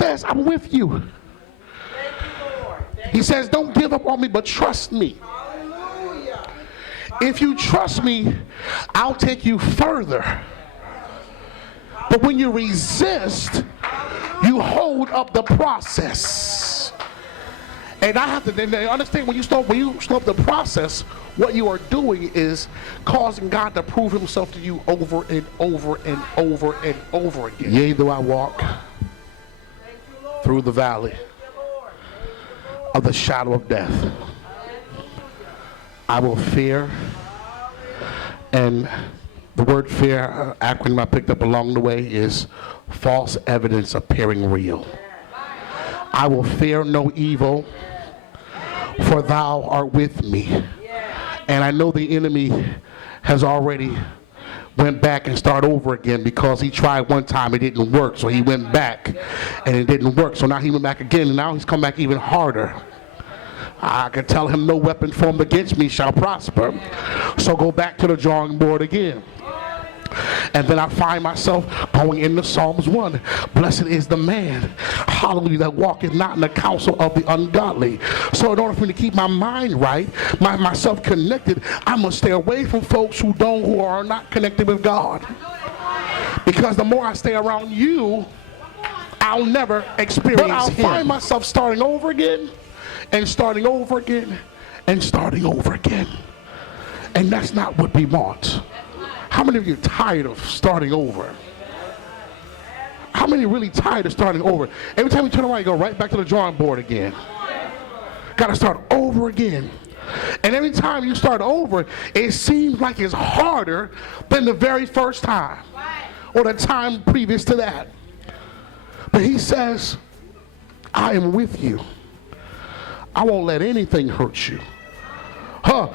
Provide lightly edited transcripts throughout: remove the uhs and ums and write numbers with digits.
says, I'm with you. He says, don't give up on me, but trust me. If you trust me, I'll take you further. But when you resist, you hold up the process. And I have to understand when you start the process, what you are doing is causing God to prove himself to you over and over and over and over again. Yea, though I walk through the valley of the shadow of death, I will fear. And the word fear, acronym I picked up along the way, is false evidence appearing real. I will fear no evil, for thou art with me. And I know the enemy has already went back and started over again, because he tried one time, it didn't work, so he went back and it didn't work, so now he went back again, and now he's come back even harder. I can tell him no weapon formed against me shall prosper, so go back to the drawing board again. And then I find myself going into Psalms 1. Blessed is the man, hallelujah, that walketh not in the counsel of the ungodly. So in order for me to keep my mind right, myself connected, I must stay away from folks who are not connected with God. Because the more I stay around you, I'll never experience But I'll find myself starting over again, and starting over again, and starting over again. And that's not what we want. How many of you are tired of starting over? How many are really tired of starting over? Every time you turn around, you go right back to the drawing board again. Got to start over again. And every time you start over, it seems like it's harder than the very first time or the time previous to that. But he says, I am with you. I won't let anything hurt you.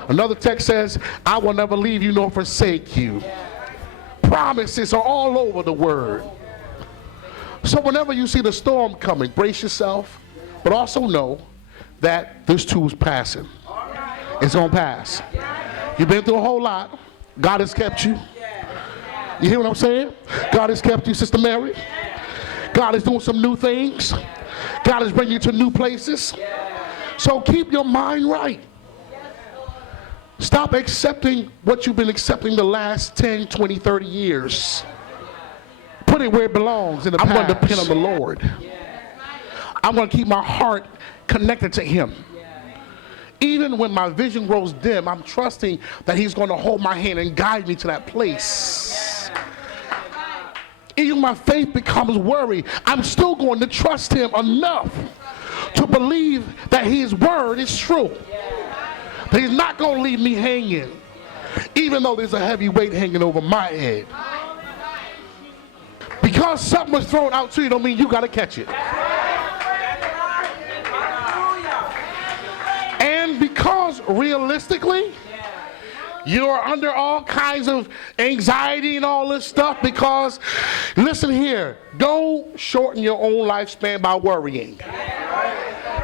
Another text says, I will never leave you nor forsake you. Promises are all over the word. So whenever you see the storm coming, brace yourself, but also know that this too is passing. It's going to pass. You've been through a whole lot. God has kept you. You hear what I'm saying? God has kept you, Sister Mary. God is doing some new things. God is bringing you to new places. So keep your mind right. Stop accepting what you've been accepting the last 10, 20, 30 years. Put it where it belongs in the past. I'm going to depend on the Lord. I'm going to keep my heart connected to him. Even when my vision grows dim, I'm trusting that he's going to hold my hand and guide me to that place. Even when my faith becomes worry, I'm still going to trust him enough to believe that his word is true. That he's not going to leave me hanging, even though there's a heavy weight hanging over my head. Because something was thrown out to you don't mean you got to catch it. And because realistically, you're under all kinds of anxiety and all this stuff, because, listen here, don't shorten your own lifespan by worrying.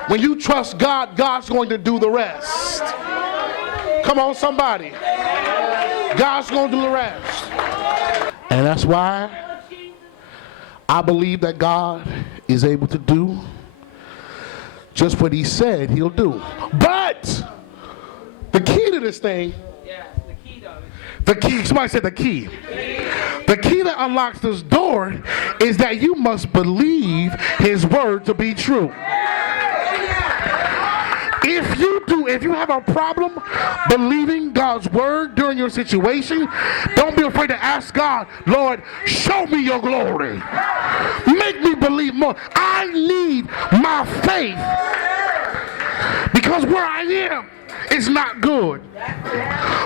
When you trust God, God's going to do the rest. Come on, somebody. God's going to do the rest. And that's why I believe that God is able to do just what he said he'll do. But the key to this thing, the key, somebody said the key. The key that unlocks this door is that you must believe his word to be true. If you have a problem believing God's word during your situation, don't be afraid to ask God, Lord, show me your glory. Make me believe more. I need my faith, because where I am is not good.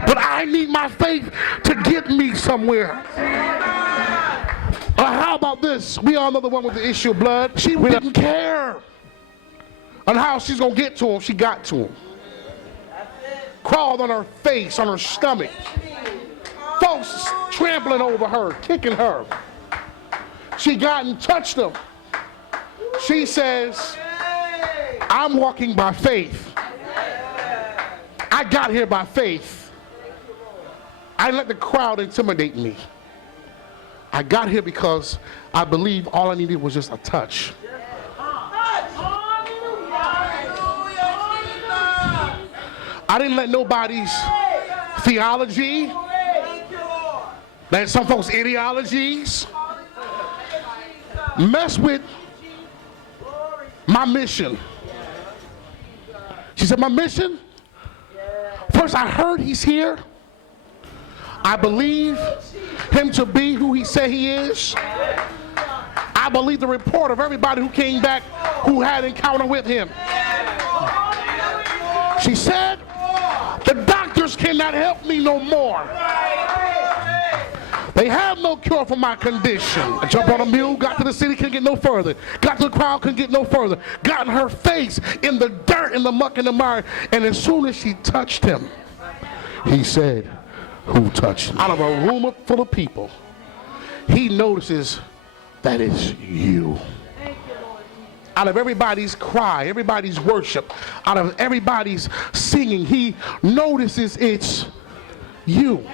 But I need my faith to get me somewhere. How about this? We all know the one with the issue of blood. She didn't care on how she's going to get to him. She got to him. Crawled on her face, on her stomach. Folks trampling over her, kicking her. She got and touched him. She says, I'm walking by faith. I got here by faith. I didn't let the crowd intimidate me. I got here because I believe all I needed was just a touch. I didn't let nobody's theology, that some folks' ideologies, mess with my mission. She said, my mission? First, I heard he's here. I believe him to be who he said he is. I believe the report of everybody who came back who had encounter with him. She said, the doctors cannot help me no more. They have no cure for my condition. I jumped on a mule, got to the city, couldn't get no further. Got to the crowd, couldn't get no further. Got in her face, in the dirt, in the muck, in the mire. And as soon as she touched him, he said, who touched me? Out of a room full of people, he notices that it's you. Out of everybody's cry, everybody's worship, out of everybody's singing, he notices it's you.